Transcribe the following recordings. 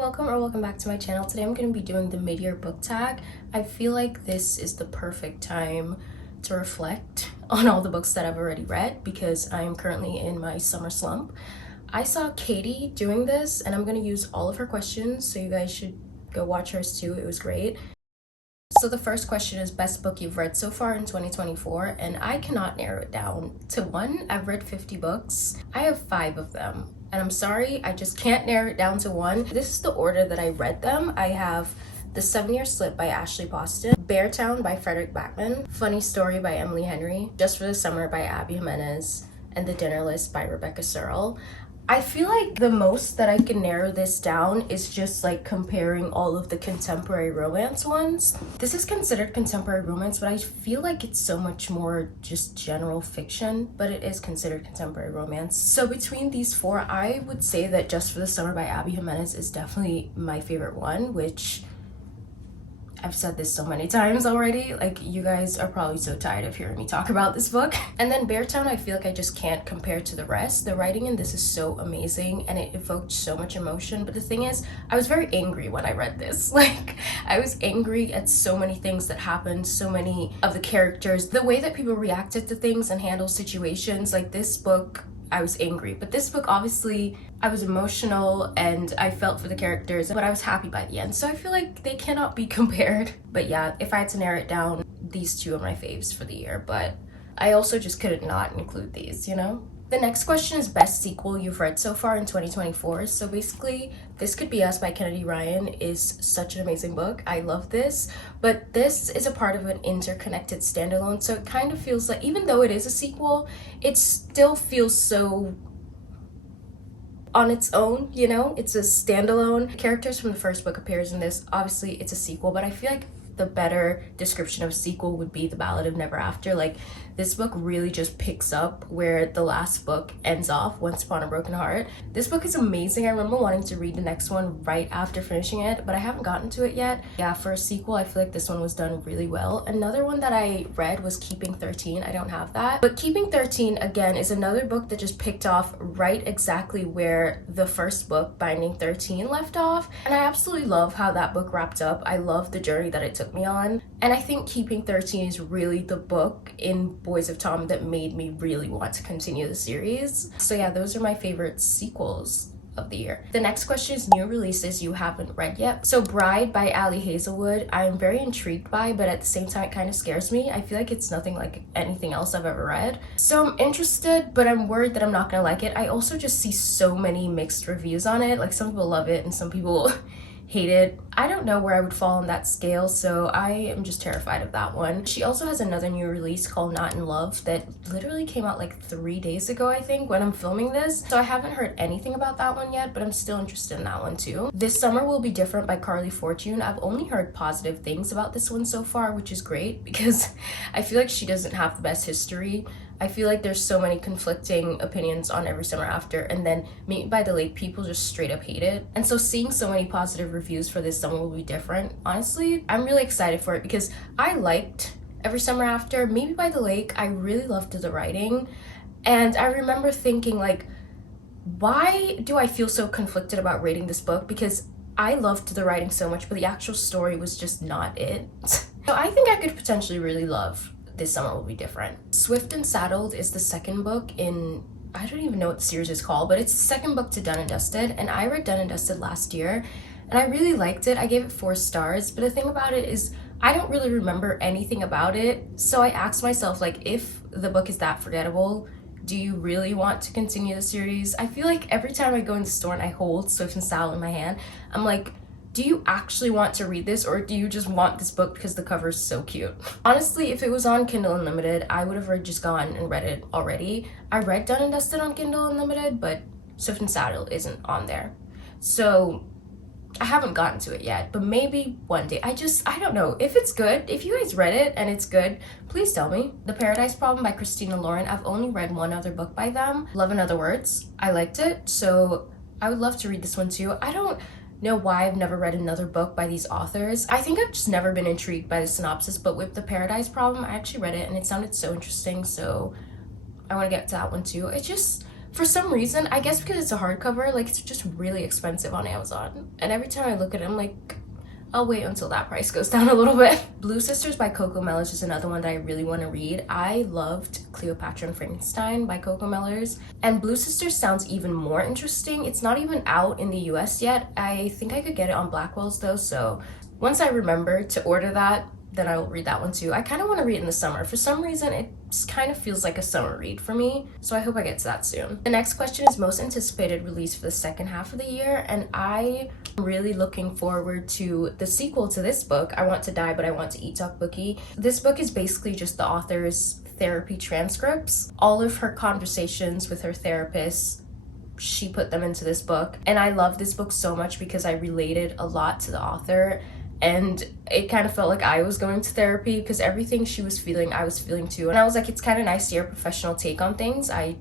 welcome back to my channel. Today I'm going to be doing the mid-year book tag. I feel like this is the perfect time to reflect on all the books that I've already read because I am currently in my summer slump. I saw Katie doing this and I'm going to use all of her questions, so you guys should go watch hers too. It was great. So the first question is best book you've read so far in 2024, and I cannot narrow it down to one. I've read 50 books. I have 5 of them, and I'm sorry, I just can't narrow it down to one. This is the order that I read them. I have The 7-Year Slip by Ashley Poston, Beartown by Frederick Backman, Funny Story by Emily Henry, Just for the Summer by Abby Jimenez, and The Dinner List by Rebecca Searle. I feel like the most that I can narrow this down is just like comparing all of the contemporary romance ones. This is considered contemporary romance, but I feel like it's so much more just general fiction, but it is considered contemporary romance. So between these 4, I would say that Just for the Summer by Abby Jimenez is definitely my favorite one, which I've said this so many times already. Like, you guys are probably so tired of hearing me talk about this book. And then Beartown, I feel like I just can't compare to the rest. The writing in this is so amazing and it evoked so much emotion. But the thing is, I was very angry when I read this. Like, I was angry at so many things that happened, so many of the characters, the way that people reacted to things and handled situations. Like, this book, I was angry, but this book, obviously I was emotional and I felt for the characters, but I was happy by the end. So I feel like they cannot be compared. But yeah, if I had to narrow it down, these 2 are my faves for the year, but I also just couldn't not include these, you know? The next question is best sequel you've read so far in 2024. So basically, This Could Be Us by Kennedy Ryan is such an amazing book. I love this, but this is a part of an interconnected standalone. So it kind of feels like, even though it is a sequel, it still feels so on its own, you know? It's a standalone. Characters from the first book appears in this. Obviously, it's a sequel, but I feel like the better description of sequel would be The Ballad of Never After. Like, this book really just picks up where the last book ends off, Once Upon a Broken Heart. This book is amazing. I remember wanting to read the next one right after finishing it, but I haven't gotten to it yet. Yeah, for a sequel, I feel like this one was done really well. Another one that I read was Keeping 13. I don't have that. But Keeping 13, again, is another book that just picked off right exactly where the first book, Binding 13, left off. And I absolutely love how that book wrapped up. I love the journey that it took me on. And I think Keeping 13 is really the book in Boys of Tom that made me really want to continue the series. So yeah, those are my favorite sequels of the year. The next question is new releases you haven't read yet. So Bride by Ali Hazelwood, I am very intrigued by, but at the same time it kind of scares me. I feel like it's nothing like anything else I've ever read. So I'm interested, but I'm worried that I'm not gonna like it. I also just see so many mixed reviews on it. Like, some people love it and some people hate it. I don't know where I would fall on that scale, so I am just terrified of that one. She also has another new release called Not in Love that literally came out like 3 days ago, I think, when I'm filming this. So I haven't heard anything about that one yet, but I'm still interested in that one too. This Summer Will Be Different by Carly Fortune. I've only heard positive things about this one so far, which is great because I feel like she doesn't have the best history. I feel like there's so many conflicting opinions on Every Summer After, and then Meet Me by the Lake, people just straight up hate it. And so seeing so many positive reviews for This Summer Will Be Different, honestly, I'm really excited for it because I liked Every Summer After. Meet Me by the Lake, I really loved the writing. And I remember thinking, like, why do I feel so conflicted about rating this book? Because I loved the writing so much, but the actual story was just not it. So I think I could potentially really love This Summer Will Be Different. Swift and Saddled is the second book in, I don't even know what the series is called, but it's the second book to Done and Dusted, and I read Done and Dusted last year, and I really liked it. I gave it 4 stars, but the thing about it is I don't really remember anything about it, so I asked myself, like, if the book is that forgettable, do you really want to continue the series? I feel like every time I go in the store and I hold Swift and Saddled in my hand, I'm like, do you actually want to read this, or do you just want this book because the cover is so cute? Honestly, if it was on Kindle Unlimited, I would have just gone and read it already. I read Done and Dusted on Kindle Unlimited, but Swift and Saddled isn't on there. So I haven't gotten to it yet, but maybe one day. I don't know. If it's good, if you guys read it and it's good, please tell me. The Paradise Problem by Christina Lauren. I've only read one other book by them, Love in Other Words. I liked it, so I would love to read this one too. I don't know why I've never read another book by these authors. I think I've just never been intrigued by the synopsis, but with The Paradise Problem, I actually read it and it sounded so interesting, so I want to get to that one too. It's just, For some reason, I guess because it's a hardcover, like it's just really expensive on Amazon. And every time I look at it, I'm like, I'll wait until that price goes down a little bit. Blue Sisters by Coco Mellors is another one that I really want to read. I loved Cleopatra and Frankenstein by Coco Mellors. And Blue Sisters sounds even more interesting. It's not even out in the US yet. I think I could get it on Blackwell's though, so once I remember to order that, then I will read that one too. I kind of want to read it in the summer. For some reason, it kind of feels like a summer read for me, so I hope I get to that soon. The next question is most anticipated release for the second half of the year, and I am really looking forward to the sequel to this book, I Want to Die But I Want to Eat Tteokbokki. This book is basically just the author's therapy transcripts. All of her conversations with her therapist, she put them into this book, and I love this book so much because I related a lot to the author. And it kind of felt like I was going to therapy because everything she was feeling, I was feeling too. And I was like, it's kind of nice to hear a professional take on things. I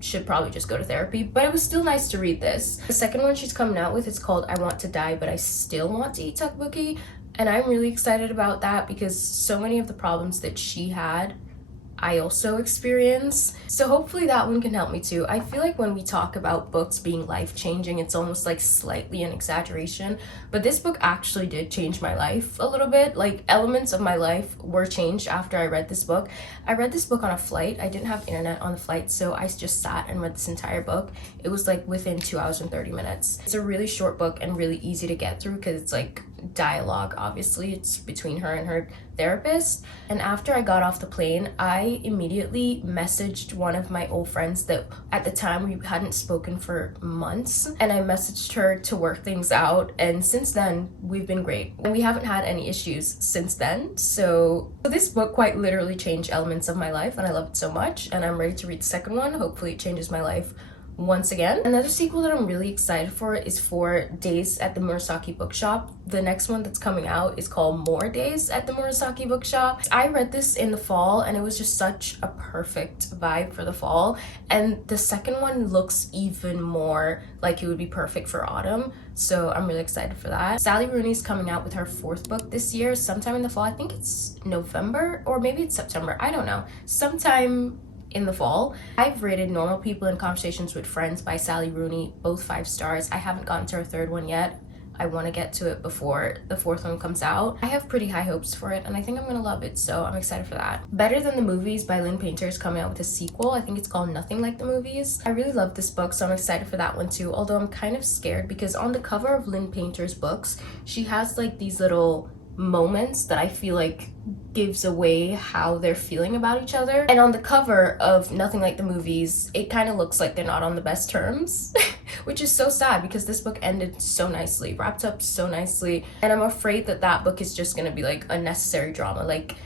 should probably just go to therapy, but it was still nice to read this. The second one she's coming out with is called I Want to Die But I Still Want to Eat Tteokbokki. And I'm really excited about that because so many of the problems that she had, I also experience. So hopefully that one can help me too. I feel like when we talk about books being life-changing, it's almost like slightly an exaggeration, but this book actually did change my life a little bit. Like elements of my life were changed after I read this book. I read this book on a flight. I didn't have internet on the flight, so I just sat and read this entire book. It was like within 2 hours and 30 minutes. It's a really short book and really easy to get through because it's like dialogue. Obviously it's between her and her therapist. And after I got off the plane, I immediately messaged one of my old friends that at the time we hadn't spoken for months, and I messaged her to work things out, and since then we've been great and we haven't had any issues since then. So this book quite literally changed elements of my life and I love it so much, and I'm ready to read the second one. Hopefully it changes my life once again. Another sequel that I'm really excited for is for Days at the Murasaki Bookshop. The next one that's coming out is called More Days at the Murasaki Bookshop. I read this in the fall and it was just such a perfect vibe for the fall, and the second one looks even more like it would be perfect for autumn, so I'm really excited for that. Sally Rooney's coming out with her fourth book this year, sometime in the fall. I think it's November or maybe it's September, I don't know, sometime in the fall. I've rated Normal People and Conversations with Friends by Sally Rooney, both 5 stars. I haven't gotten to her third one yet. I want to get to it before the fourth one comes out. I have pretty high hopes for it and I think I'm gonna love it, so I'm excited for that. Better Than the Movies by Lynn Painter is coming out with a sequel. I think it's called Nothing Like the Movies. I really love this book, so I'm excited for that one too, although I'm kind of scared because on the cover of Lynn Painter's books, she has like these little moments that I feel like gives away how they're feeling about each other. And on the cover of Nothing Like the Movies, it kind of looks like they're not on the best terms, which is so sad because this book ended so nicely, wrapped up so nicely, and I'm afraid that that book is just gonna be like unnecessary drama. Like,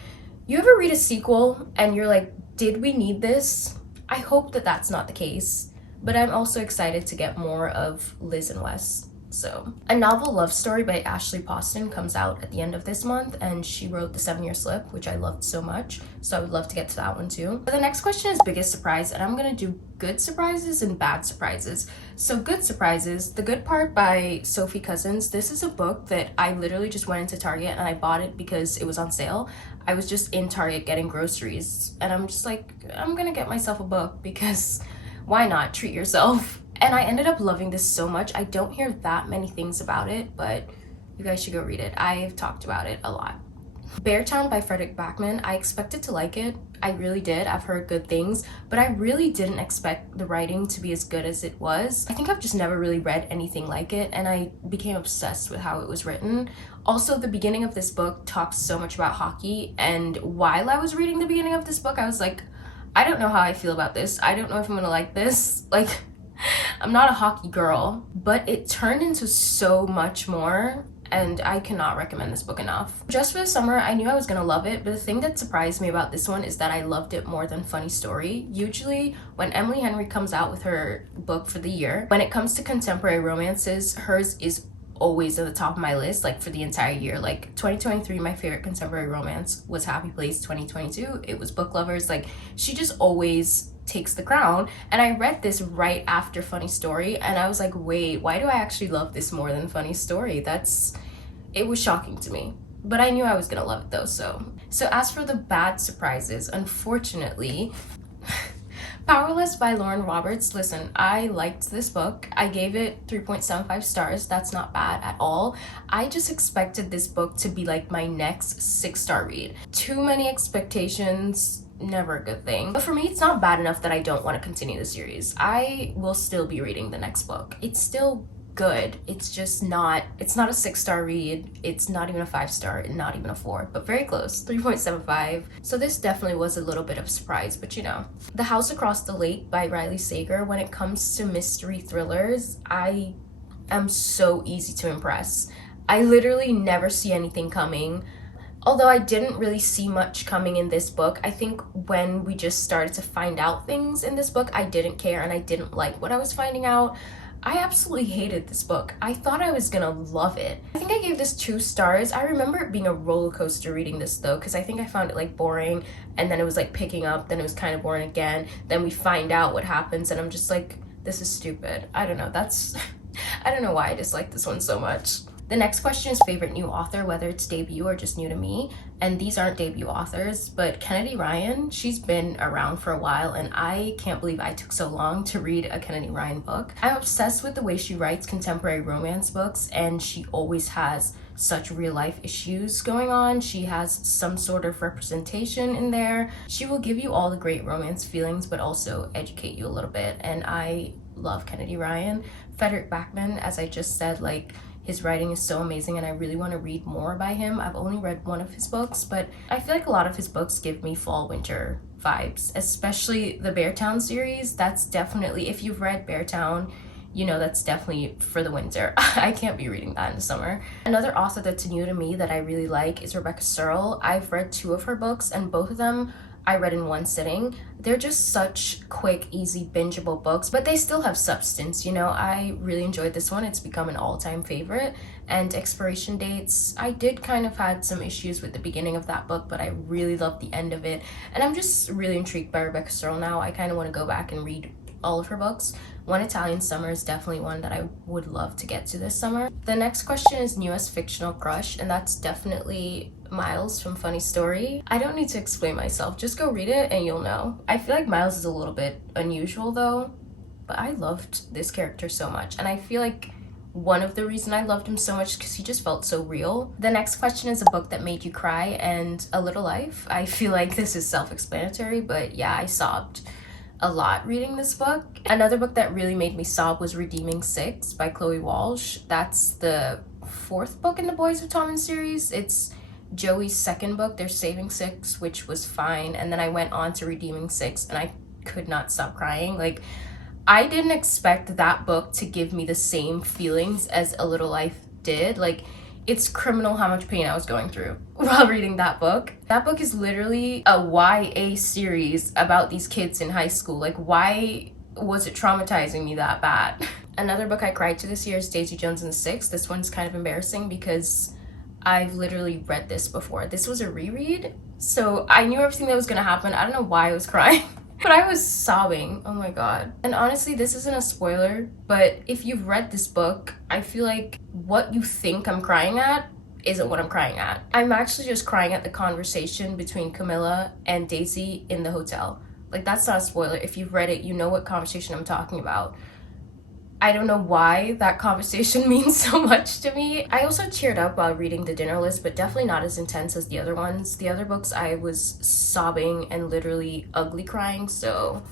you ever read a sequel and you're like, did we need this? I hope that that's not the case, but I'm also excited to get more of Liz and Wes. So, A Novel Love Story by Ashley Poston comes out at the end of this month, and she wrote The 7-Year Slip, which I loved so much, so I would love to get to that one too. But the next question is biggest surprise, and I'm gonna do good surprises and bad surprises. So good surprises, The Good Part by Sophie Cousins. This is a book that I literally just went into Target and I bought it because it was on sale. I was just in Target getting groceries and I'm just like, I'm gonna get myself a book because why not? Treat yourself. And I ended up loving this so much. I don't hear that many things about it, but you guys should go read it. I've talked about it a lot. Beartown by Frederick Backman. I expected to like it. I really did. I've heard good things, but I really didn't expect the writing to be as good as it was. I think I've just never really read anything like it, and I became obsessed with how it was written. Also, the beginning of this book talks so much about hockey, and while I was reading the beginning of this book, I was like, I don't know how I feel about this. I don't know if I'm gonna like this. Like, I'm not a hockey girl, but it turned into so much more, and I cannot recommend this book enough. Just for the Summer, I knew I was gonna love it, but the thing that surprised me about this one is that I loved it more than Funny Story. Usually, when Emily Henry comes out with her book for the year, when it comes to contemporary romances, hers is always at the top of my list, like for the entire year. Like 2023, my favorite contemporary romance was Happy Place. 2022, it was Book Lovers. Like, she just always takes the crown. And I read this right after Funny Story and I was like, wait, why do I actually love this more than Funny Story? It was shocking to me, but I knew I was gonna love it though. So as for the bad surprises, unfortunately Powerless by Lauren Roberts. Listen, I liked this book. I gave it 3.75 stars. That's not bad at all. I just expected this book to be like my next 6-star read. Too many expectations, never a good thing. But for me, it's not bad enough that I don't want to continue the series. I will still be reading the next book. It's still good. It's just not, it's not a 6-star read. It's not even a 5-star, and not even a 4, but very close, 3.75. So this definitely was a little bit of a surprise, but you know. The House Across the Lake by Riley Sager. When it comes to mystery thrillers, I am so easy to impress. I literally never see anything coming. Although I didn't really see much coming in this book, I think when we just started to find out things in this book, I didn't care and I didn't like what I was finding out. I absolutely hated this book. I thought I was gonna love it. I think I gave this 2 stars. I remember it being a roller coaster reading this though, because I think I found it like boring, and then it was like picking up, then it was kind of boring again, then we find out what happens and I'm just like, this is stupid. I don't know, I don't know why I dislike this one so much. The next question is favorite new author, whether it's debut or just new to me. And these aren't debut authors, but Kennedy Ryan, she's been around for a while and I can't believe I took so long to read a Kennedy Ryan book. I'm obsessed with the way she writes contemporary romance books, and she always has such real life issues going on. She has some sort of representation in there. She will give you all the great romance feelings, but also educate you a little bit. And I love Kennedy Ryan. Frederick Backman, as I just said, like, his writing is so amazing and I really want to read more by him. I've only read one of his books, but I feel like a lot of his books give me fall winter vibes, especially the Beartown series. That's definitely, if you've read Beartown, you know that's definitely for the winter. I can't be reading that in the summer. Another author that's new to me that I really like is Rebecca Searle. I've read 2 of her books and both of them I read in one sitting. They're just such quick, easy, bingeable books, but they still have substance, you know. I really enjoyed this one. It's become an all-time favorite. And expiration dates, I did kind of had some issues with the beginning of that book, but I really loved the end of it. And I'm just really intrigued by Rebecca Searle now. I kind of want to go back and read all of her books. One Italian Summer is definitely one that I would love to get to this summer. The next question is newest fictional crush, and that's definitely Miles from Funny Story. I don't need to explain myself, just go read it and you'll know. I feel like Miles is a little bit unusual though, but I loved this character so much, and I feel like one of the reasons I loved him so much is because he just felt so real. The next question is a book that made you cry, and A Little Life. I feel like this is self-explanatory, but yeah, I sobbed a lot reading this book. Another book that really made me sob was Redeeming Six by Chloe Walsh. That's the 4th book in the Boys of Tommen series. It's Joey's 2nd book. They're Saving Six, which was fine, and then I went on to Redeeming Six and I could not stop crying. Like, I didn't expect that book to give me the same feelings as A Little Life did. Like, it's criminal how much pain I was going through while reading that book. That book is literally a YA series about these kids in high school. Like, why was it traumatizing me that bad? Another book I cried to this year is Daisy Jones and the Six. This one's kind of embarrassing because I've literally read this before. This was a reread, so I knew everything that was gonna happen. I don't know why I was crying. But I was sobbing, oh my god. And honestly, this isn't a spoiler, but if you've read this book, I feel like what you think I'm crying at isn't what I'm crying at. I'm actually just crying at the conversation between Camilla and Daisy in the hotel. Like, that's not a spoiler. If you've read it, you know what conversation I'm talking about. I don't know why that conversation means so much to me. I also teared up while reading The Dinner List, but definitely not as intense as the other ones. The other books I was sobbing and literally ugly crying, so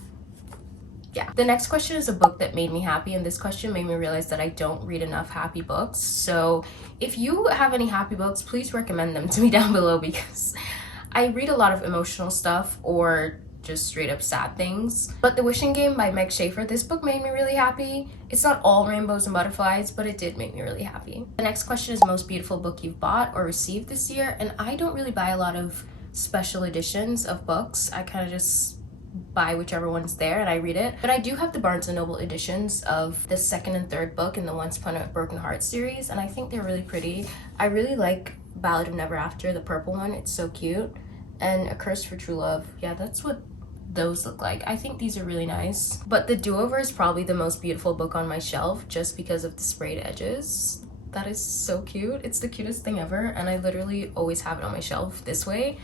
yeah. The next question is a book that made me happy, and this question made me realize that I don't read enough happy books. So if you have any happy books, please recommend them to me down below, because I read a lot of emotional stuff or just straight up sad things. But The Wishing Game by Meg Schaefer, this book made me really happy. It's not all rainbows and butterflies, but it did make me really happy. The next question is most beautiful book you've bought or received this year, and I don't really buy a lot of special editions of books. I kind of just buy whichever one's there and I read it. But I do have the Barnes & Noble editions of the 2nd and 3rd book in the Once Upon a Broken Heart series, and I think they're really pretty. I really like Ballad of Never After, the purple one. It's so cute. And A Curse for True Love. Yeah, that's what those look like. I think these are really nice. But The Do-Over is probably the most beautiful book on my shelf just because of the sprayed edges. That is so cute. It's the cutest thing ever, and I literally always have it on my shelf this way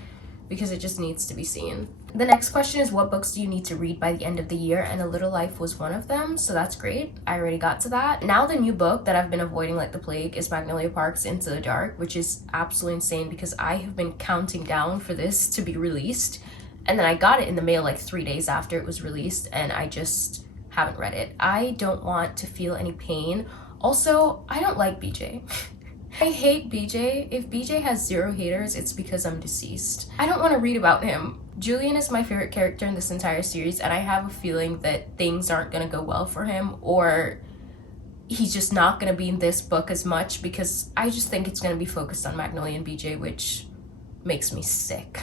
because it just needs to be seen. The next question is, what books do you need to read by the end of the year? And A Little Life was one of them, so that's great. I already got to that. Now the new book that I've been avoiding like the plague is Magnolia Park's Into the Dark, which is absolutely insane because I have been counting down for this to be released. And then I got it in the mail like 3 days after it was released, and I just haven't read it. I don't want to feel any pain. Also, I don't like BJ. I hate BJ. If BJ has 0 haters, it's because I'm deceased. I don't want to read about him. Julian is my favorite character in this entire series, and I have a feeling that things aren't going to go well for him, or he's just not going to be in this book as much, because I just think it's going to be focused on Magnolia and BJ, which makes me sick.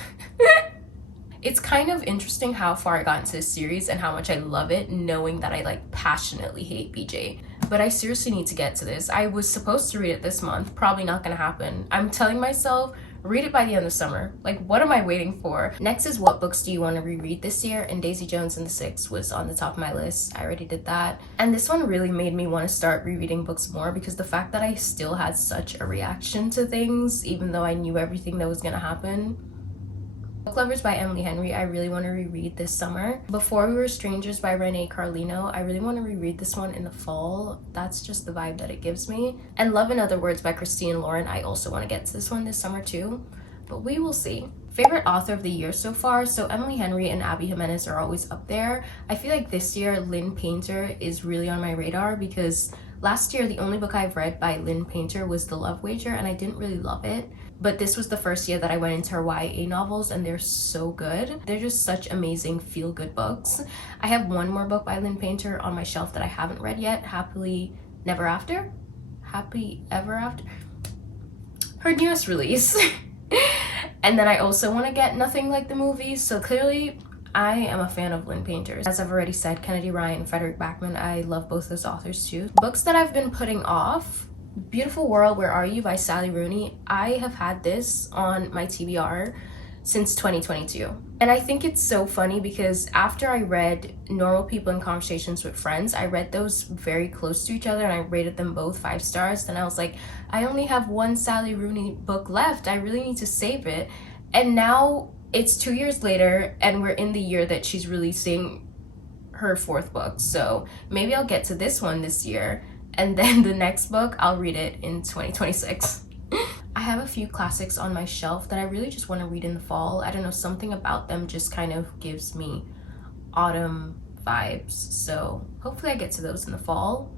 It's kind of interesting how far I got into this series and how much I love it, knowing that I like passionately hate BJ. But I seriously need to get to this. I was supposed to read it this month, probably not gonna happen. I'm telling myself, read it by the end of summer. Like, what am I waiting for? Next is, what books do you want to reread this year? And Daisy Jones and the Six was on the top of my list. I already did that. And this one really made me want to start rereading books more, because the fact that I still had such a reaction to things, even though I knew everything that was gonna happen. Book Lovers by Emily Henry, I really want to reread this summer. Before We Were Strangers by Renee Carlino, I really want to reread this one in the fall. That's just the vibe that it gives me. And Love in Other Words by Christine Lauren, I also want to get to this one this summer too, but we will see. Favorite author of the year so far? So Emily Henry and Abby Jimenez are always up there. I feel like this year Lynn Painter is really on my radar, because last year the only book I've read by Lynn Painter was The Love Wager, and I didn't really love it. But this was the first year that I went into her YA novels, and they're so good. They're just such amazing feel-good books. I have one more book by Lynn Painter on my shelf that I haven't read yet, Happily Never After? Happy Ever After? Her newest release. And then I also want to get Nothing Like the Movies, so clearly I am a fan of Lynn Painter. As I've already said, Kennedy Ryan and Frederick Backman, I love both those authors too. Books that I've been putting off: Beautiful World, Where Are You by Sally Rooney. I have had this on my TBR since 2022. And I think it's so funny because after I read Normal People in Conversations with Friends, I read those very close to each other and I rated them both 5 stars. And I was like, I only have one Sally Rooney book left. I really need to save it. And now it's 2 years later and we're in the year that she's releasing her 4th book. So maybe I'll get to this one this year, and then the next book, I'll read it in 2026. I have a few classics on my shelf that I really just want to read in the fall. I don't know, something about them just kind of gives me autumn vibes. So hopefully I get to those in the fall,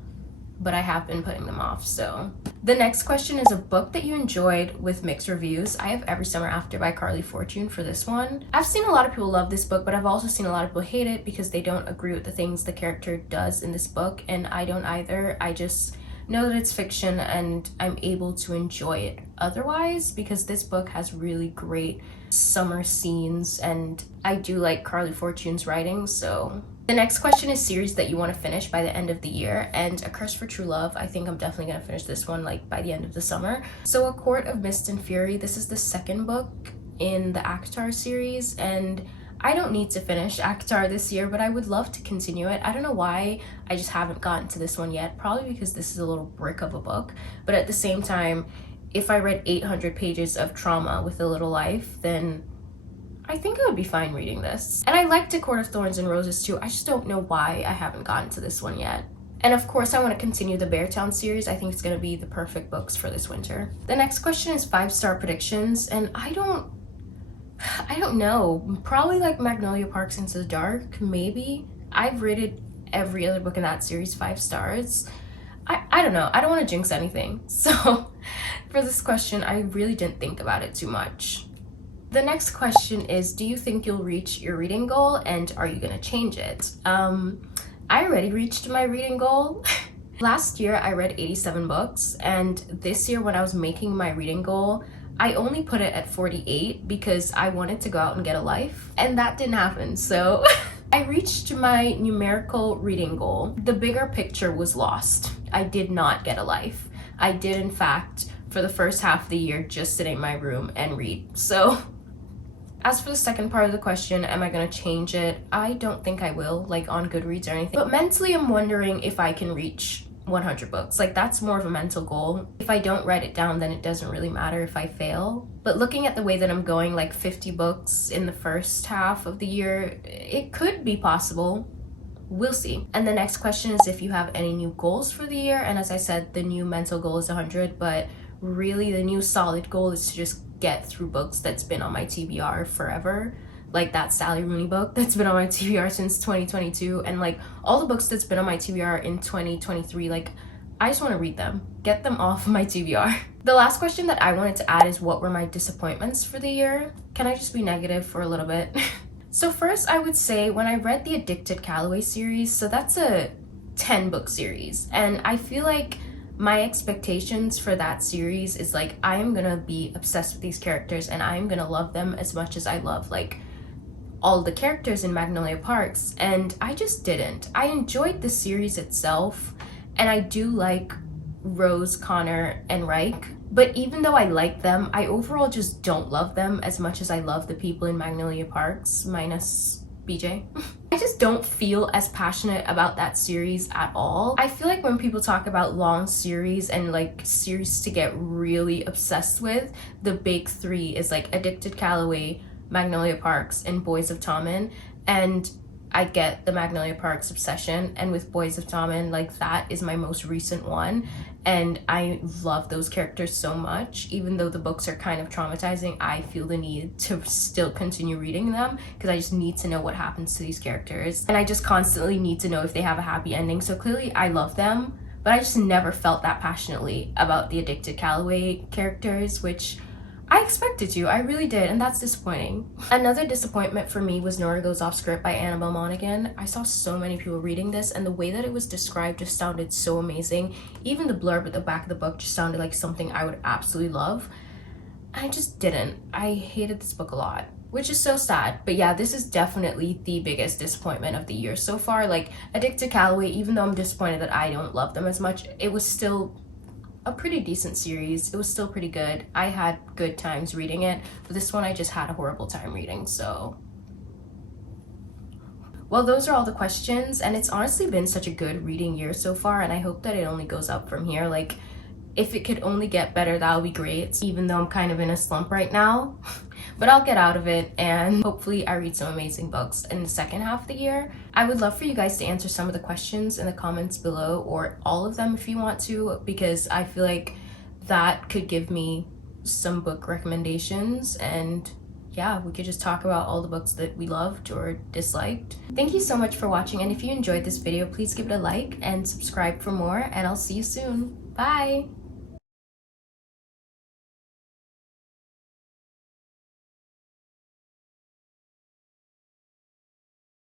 but I have been putting them off. So the next question is, a book that you enjoyed with mixed reviews. I have Every Summer After by Carly Fortune for this one. I've seen a lot of people love this book, but I've also seen a lot of people hate it because they don't agree with the things the character does in this book, and I don't either. I just know that it's fiction and I'm able to enjoy it otherwise, because this book has really great summer scenes and I do like Carly Fortune's writing. So the next question is series that you want to finish by the end of the year, and A Curse for True Love. I think I'm definitely going to finish this one like by the end of the summer. So A Court of Mist and Fury, this is the 2nd book in the ACOTAR series, and I don't need to finish ACOTAR this year, but I would love to continue it. I don't know why I just haven't gotten to this one yet, probably because this is a little brick of a book, but at the same time, if I read 800 pages of trauma with A Little Life, then I think I would be fine reading this. And I liked A Court of Thorns and Roses too. I just don't know why I haven't gotten to this one yet. And of course, I want to continue the Beartown series. I think it's going to be the perfect books for this winter. The next question is 5-star predictions, and I don't know. Probably like Magnolia Park's Into the Dark, maybe. I've rated every other book in that series 5 stars. I don't know. I don't want to jinx anything. So for this question, I really didn't think about it too much. The next question is, do you think you'll reach your reading goal, and are you going to change it? I already reached my reading goal. Last year, I read 87 books, and this year when I was making my reading goal, I only put it at 48 because I wanted to go out and get a life, and that didn't happen. So I reached my numerical reading goal. The bigger picture was lost. I did not get a life. I did, in fact, for the first half of the year, just sit in my room and read. So as for the second part of the question, am I going to change it? I don't think I will, like on Goodreads or anything. But mentally, I'm wondering if I can reach 100 books. Like, that's more of a mental goal. If I don't write it down, then it doesn't really matter if I fail. But looking at the way that I'm going, like 50 books in the first half of the year, it could be possible. We'll see. And the next question is if you have any new goals for the year. And as I said, the new mental goal is 100, but really the new solid goal is to just get through books that's been on my TBR forever. Like that Sally Rooney book that's been on my TBR since 2022, and like all the books that's been on my TBR in 2023, like I just want to read them, get them off my TBR. The last question that I wanted to add is what were my disappointments for the year? Can I just be negative for a little bit? So first I would say when I read the Addicted Calloway series, so that's a 10 book series, and I feel like my expectations for that series is like I am gonna be obsessed with these characters and I am gonna love them as much as I love like all the characters in Magnolia Parks, and I just didn't. I enjoyed the series itself, and I do like Rose, Connor, and Reich, but even though I like them, I overall just don't love them as much as I love the people in Magnolia Parks, minus BJ. I just don't feel as passionate about that series at all. I feel like when people talk about long series and like series to get really obsessed with, the big three is like Addicted Calloway, Magnolia Parks, and Boys of Tommen, and I get the Magnolia Parks obsession, and with Boys of Tommen, like that is my most recent one, and I love those characters so much. Even though the books are kind of traumatizing, I feel the need to still continue reading them because I just need to know what happens to these characters, and I just constantly need to know if they have a happy ending. So clearly I love them, but I just never felt that passionately about the Addicted Calloway characters, which I expected to, I really did, and that's disappointing. Another disappointment for me was Nora Goes Off Script by Annabelle Monaghan. I saw so many people reading this, and the way that it was described just sounded so amazing. Even the blurb at the back of the book just sounded like something I would absolutely love. I just didn't. I hated this book a lot, which is so sad. But yeah, this is definitely the biggest disappointment of the year so far. Like, Addicted Calloway, even though I'm disappointed that I don't love them as much, it was still a pretty decent series. It was still pretty good. I had good times reading it, but this one I just had a horrible time reading. So well, those are all the questions, and it's honestly been such a good reading year so far, and I hope that it only goes up from here. Like, if it could only get better, that would be great, even though I'm kind of in a slump right now. But I'll get out of it, and hopefully I read some amazing books in the second half of the year. I would love for you guys to answer some of the questions in the comments below, or all of them if you want to, because I feel like that could give me some book recommendations, and yeah, we could just talk about all the books that we loved or disliked. Thank you so much for watching, and if you enjoyed this video, please give it a like and subscribe for more, and I'll see you soon. Bye!